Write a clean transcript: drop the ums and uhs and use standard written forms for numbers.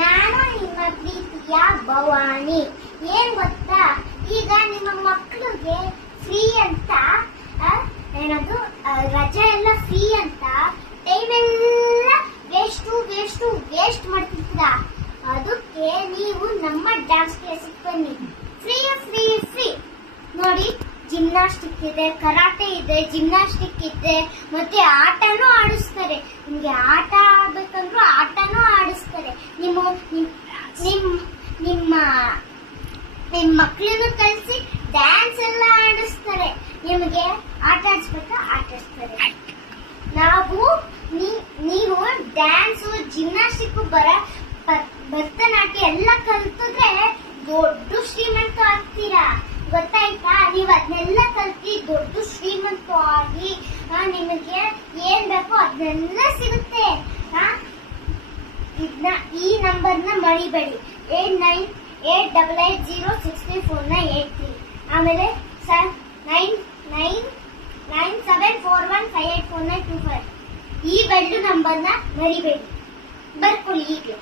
ನಾನು ನಿಮ್ಮ ಪ್ರೀತಿಯ ಭವಾನಿ. ಏನ್ ಗೊತ್ತಾ, ಈಗ ನಿಮ್ಮ ಮಕ್ಕಳಿಗೆ ಫ್ರೀ ಅಂತ ಏನದು ರಜೆ ಎಲ್ಲ ಫ್ರೀ ಅಂತ ಟೈಮ್ ಎಲ್ಲ ವೇಸ್ಟ್ ಮಾಡ್ತಿರ್ತೀರ. ಅದಕ್ಕೆ ನೀವು ನಮ್ಮ ಡ್ಯಾನ್ಸ್ ಕ್ಲಾಸಿಗೆ ಬನ್ನಿ. ಫ್ರೀ ನೋಡಿ, ಜಿಮ್ನಾಸ್ಟಿಕ್ ಇದೆ, ಕರಾಟೆ ಇದೆ, ಜಿಮ್ನಾಸ್ಟಿಕ್ ಇದೆ, ಮತ್ತೆ ಆಟನೂ ಆಡಿಸ್ತಾರೆ. ನಿಮ್ಗೆ ಆಟ ಆಡ್ಬೇಕಂದ್ರೂ ಆಟನೂ ಆಡಿಸ್ತಾರೆ. ನಿಮ್ಮ ಮಕ್ಕಳನ್ನು ಕಳಿಸಿ ಡ್ಯಾನ್ಸ್ ಎಲ್ಲ ಆಡಿಸ್ತಾರೆ. ನಿಮಗೆ ಆಟ ಆಡಿಸ್ತಾರೆ. ನೀವು ಡ್ಯಾನ್ಸ್, ಜಿಮ್ನಾಸ್ಟಿಕ್, ಭರತನಾಟ್ಯ ಎಲ್ಲ ಕಲ್ತಿದ್ರೆ ದೊಡ್ಡ ಶ್ರೀಮಂತ ಆಗ್ತೀರಾ. ಗೊತ್ತಾಯ್ತಾ? ನೀವು ಅದನ್ನೆಲ್ಲ ಕಲ್ತಿ ದೊಡ್ಡ ಶ್ರೀಮಂತ ಆಗಿ ನಿಮಗೆ ಏನ್ ಬೇಕೋ ಅದನ್ನೆಲ್ಲ ಸಿಗುತ್ತೆ. ಈ ನಂಬರ್ನ ಮರಿಬೇಡಿ, 898880634983. ಆಮೇಲೆ 999741584925. ಈ 2 ನಂಬರ್ನ ಮರಿಬೇಡಿ, ಬರ್ಕೊಳ್ಳಿ ಈಗಲೇ.